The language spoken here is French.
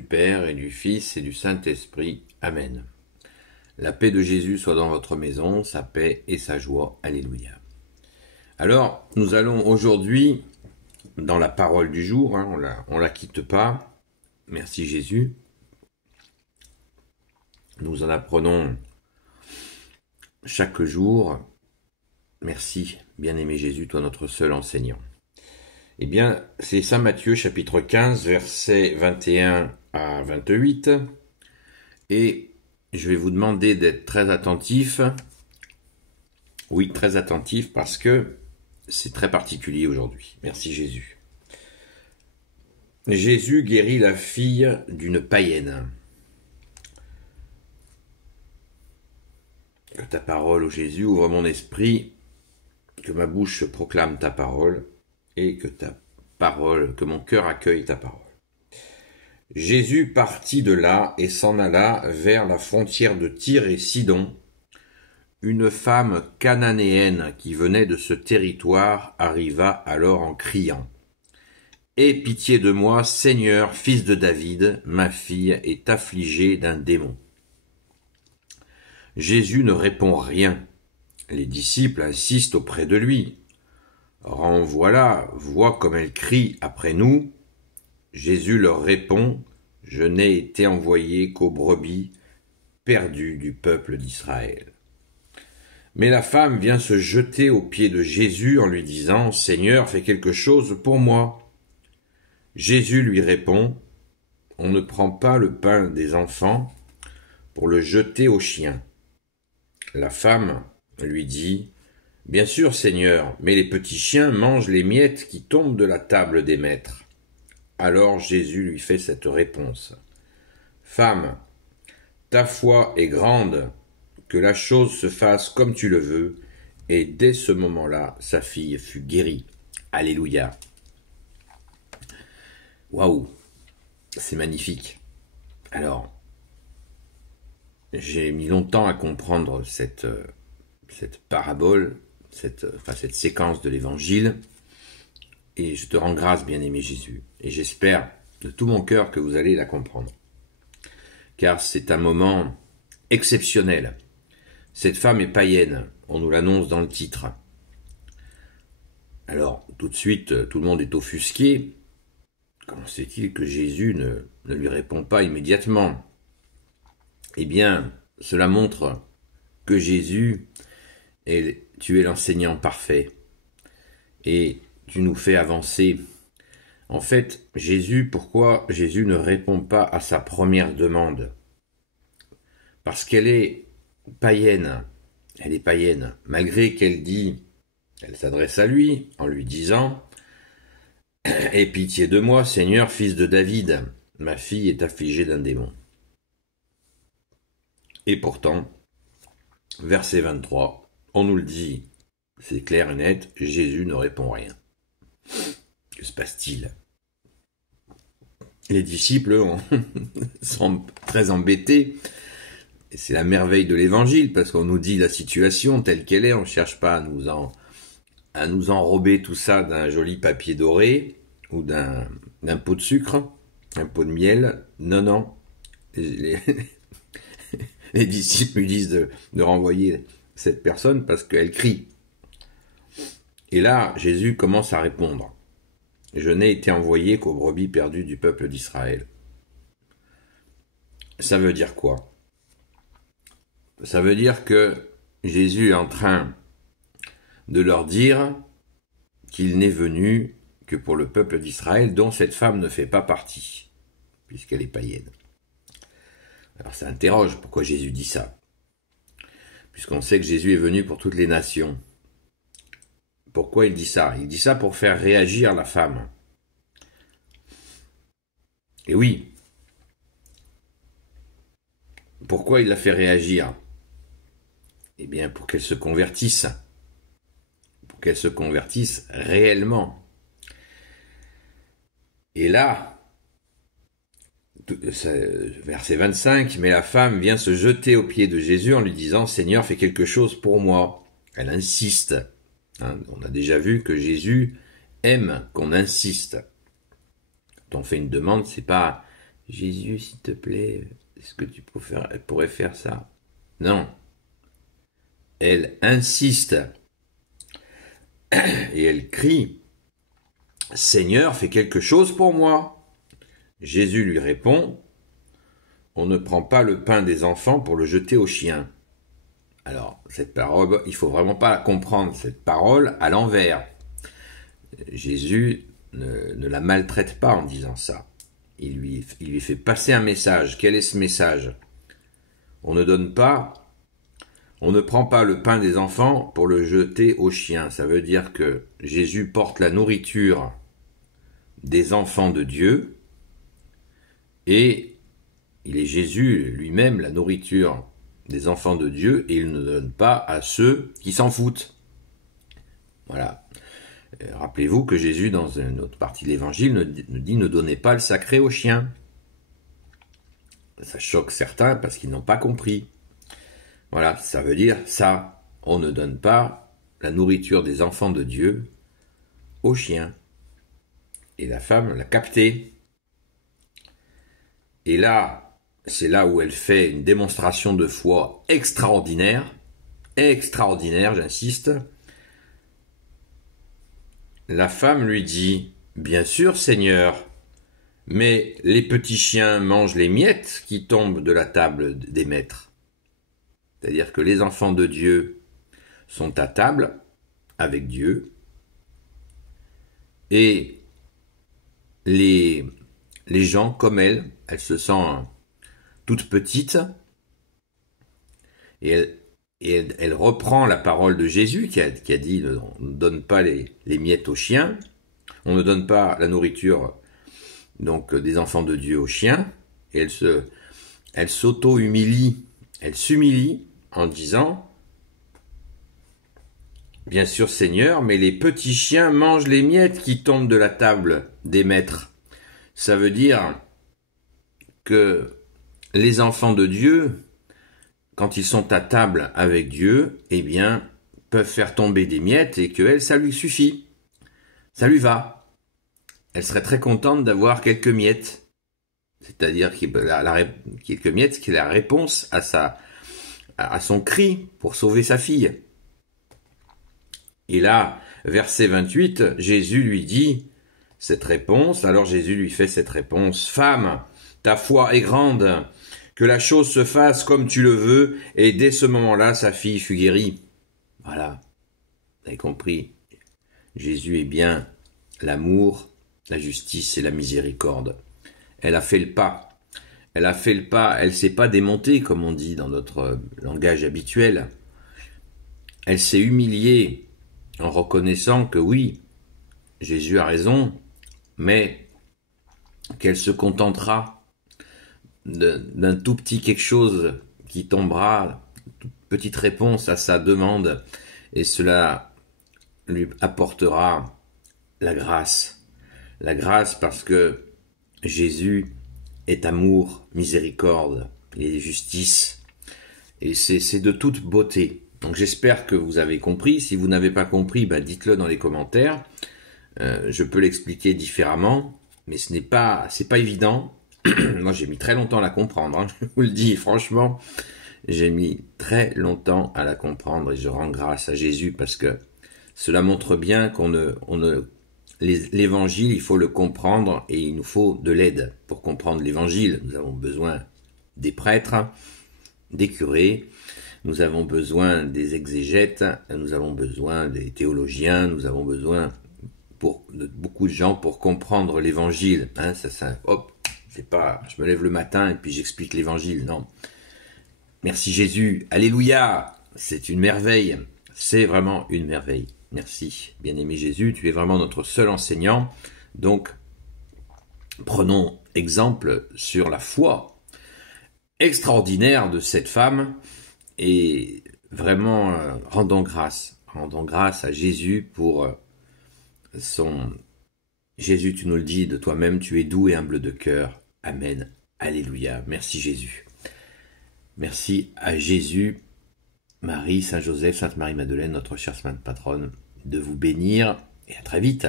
du Père et du Fils et du Saint-Esprit. Amen. La paix de Jésus soit dans votre maison, sa paix et sa joie. Alléluia. Alors, nous allons aujourd'hui, dans la parole du jour, on la quitte pas. Merci Jésus. Nous en apprenons chaque jour. Merci, bien-aimé Jésus, toi notre seul enseignant. Eh bien, c'est Saint Matthieu, chapitre 15, versets 21 à 28. Et je vais vous demander d'être très attentifs. Oui, très attentifs, parce que c'est très particulier aujourd'hui. Merci Jésus. Jésus guérit la fille d'une païenne. Que ta parole, ô Jésus, ouvre mon esprit, que ma bouche proclame ta parole, et que mon cœur accueille ta parole. Jésus partit de là et s'en alla vers la frontière de Tyr et Sidon. Une femme cananéenne qui venait de ce territoire arriva alors en criant : « Aie pitié de moi, Seigneur, fils de David, ma fille est affligée d'un démon. » Jésus ne répond rien. Les disciples insistent auprès de lui. « Renvoie-la, vois comme elle crie après nous. » Jésus leur répond : « Je n'ai été envoyé qu'aux brebis perdues du peuple d'Israël. » Mais la femme vient se jeter aux pieds de Jésus en lui disant : « Seigneur, fais quelque chose pour moi. » Jésus lui répond : « On ne prend pas le pain des enfants pour le jeter aux chiens. » La femme lui dit : « Bien sûr, Seigneur, mais les petits chiens mangent les miettes qui tombent de la table des maîtres. » Alors Jésus lui fait cette réponse : « Femme, ta foi est grande, que la chose se fasse comme tu le veux. » Et dès ce moment-là, sa fille fut guérie. Alléluia. Waouh, c'est magnifique. Alors, j'ai mis longtemps à comprendre cette parabole, cette séquence de l'évangile. Et je te rends grâce, bien-aimé Jésus. Et j'espère de tout mon cœur que vous allez la comprendre. Car c'est un moment exceptionnel. Cette femme est païenne, on nous l'annonce dans le titre. Alors, tout de suite, tout le monde est offusqué. Comment se fait-il que Jésus ne lui répond pas immédiatement ? Eh bien, cela montre que Jésus, tu es l'enseignant parfait. Et tu nous fais avancer. En fait, pourquoi Jésus ne répond pas à sa première demande ? Parce qu'elle est païenne. Elle est païenne. Malgré elle s'adresse à lui en lui disant : « Aie pitié de moi, Seigneur, fils de David. Ma fille est affligée d'un démon. » Et pourtant, verset 23, on nous le dit, c'est clair et net, Jésus ne répond rien. Que se passe-t-il ? Les disciples sont très embêtés. Et c'est la merveille de l'évangile, parce qu'on nous dit la situation telle qu'elle est, on ne cherche pas à nous enrober tout ça d'un joli papier doré, ou d'un pot de sucre, un pot de miel. Non. Les disciples lui disent de renvoyer cette personne parce qu'elle crie. Et là, Jésus commence à répondre : « Je n'ai été envoyé qu'aux brebis perdues du peuple d'Israël. » Ça veut dire quoi ? Ça veut dire que Jésus est en train de leur dire qu'il n'est venu que pour le peuple d'Israël, dont cette femme ne fait pas partie, puisqu'elle est païenne. Alors ça interroge pourquoi Jésus dit ça, puisqu'on sait que Jésus est venu pour toutes les nations. Pourquoi il dit ça ? Il dit ça pour faire réagir la femme. Et oui, pourquoi il la fait réagir ? Eh bien, pour qu'elle se convertisse. Pour qu'elle se convertisse réellement. Et là, verset 25, « Mais la femme vient se jeter aux pieds de Jésus en lui disant : Seigneur, fais quelque chose pour moi. » Elle insiste. On a déjà vu que Jésus aime qu'on insiste. Quand on fait une demande, c'est pas Jésus, s'il te plaît, est-ce que tu pourrais faire ça? Non. Elle insiste et elle crie, Seigneur, fais quelque chose pour moi. Jésus lui répond, on ne prend pas le pain des enfants pour le jeter aux chiens. Alors, cette parole, il ne faut vraiment pas comprendre cette parole à l'envers. Jésus ne la maltraite pas en disant ça. Il lui fait passer un message. Quel est ce message? On ne prend pas le pain des enfants pour le jeter aux chiens. Ça veut dire que Jésus porte la nourriture des enfants de Dieu et il est Jésus lui-même la nourriture des enfants de Dieu et il ne donne pas à ceux qui s'en foutent. Voilà. Rappelez-vous que Jésus, dans une autre partie de l'Évangile, nous dit ne donnez pas le sacré aux chiens. Ça choque certains parce qu'ils n'ont pas compris. Voilà, ça veut dire ça. On ne donne pas la nourriture des enfants de Dieu aux chiens. Et la femme l'a capté. Et là, c'est là où elle fait une démonstration de foi extraordinaire. Extraordinaire, j'insiste. La femme lui dit, bien sûr, Seigneur, mais les petits chiens mangent les miettes qui tombent de la table des maîtres. C'est-à-dire que les enfants de Dieu sont à table avec Dieu et les gens comme elle se sent toute petite et elle reprend la parole de Jésus qui a dit on ne donne pas les miettes aux chiens, on ne donne pas la nourriture donc des enfants de Dieu aux chiens, et elle s'auto-humilie, elle s'humilie en disant bien sûr Seigneur, mais les petits chiens mangent les miettes qui tombent de la table des maîtres. Ça veut dire que les enfants de Dieu, quand ils sont à table avec Dieu, eh bien, peuvent faire tomber des miettes et que elle, ça lui suffit. Ça lui va. Elle serait très contente d'avoir quelques miettes. C'est-à-dire quelques miettes, qui est la réponse à son cri pour sauver sa fille. Et là, verset 28, Jésus lui dit cette réponse. Alors Jésus lui fait cette réponse. Femme, ta foi est grande. Que la chose se fasse comme tu le veux, et dès ce moment-là, sa fille fut guérie. Voilà, vous avez compris. Jésus est bien l'amour, la justice et la miséricorde. Elle a fait le pas. Elle a fait le pas, elle s'est pas démontée, comme on dit dans notre langage habituel. Elle s'est humiliée en reconnaissant que oui, Jésus a raison, mais qu'elle se contentera d'un tout petit quelque chose qui tombera, toute petite réponse à sa demande, et cela lui apportera la grâce. La grâce parce que Jésus est amour, miséricorde, et justice, et c'est de toute beauté. Donc j'espère que vous avez compris. Si vous n'avez pas compris, dites-le dans les commentaires. Je peux l'expliquer différemment, mais c'est pas évident. Moi, j'ai mis très longtemps à la comprendre, hein. Je vous le dis, franchement, j'ai mis très longtemps à la comprendre et je rends grâce à Jésus parce que cela montre bien l'évangile, il faut le comprendre et il nous faut de l'aide pour comprendre l'évangile. Nous avons besoin des prêtres, des curés, nous avons besoin des exégètes, nous avons besoin des théologiens, nous avons besoin de beaucoup de gens pour comprendre l'évangile. Hein, c'est pas, je me lève le matin et puis j'explique l'évangile, non. Merci Jésus, alléluia, c'est une merveille, c'est vraiment une merveille. Merci, bien-aimé Jésus, tu es vraiment notre seul enseignant. Donc, prenons exemple sur la foi extraordinaire de cette femme et vraiment rendons grâce à Jésus pour son... Jésus, tu nous le dis de toi-même, tu es doux et humble de cœur. Amen. Alléluia. Merci Jésus. Merci à Jésus, Marie, Saint Joseph, Sainte Marie-Madeleine, notre chère Sainte Patronne, de vous bénir et à très vite.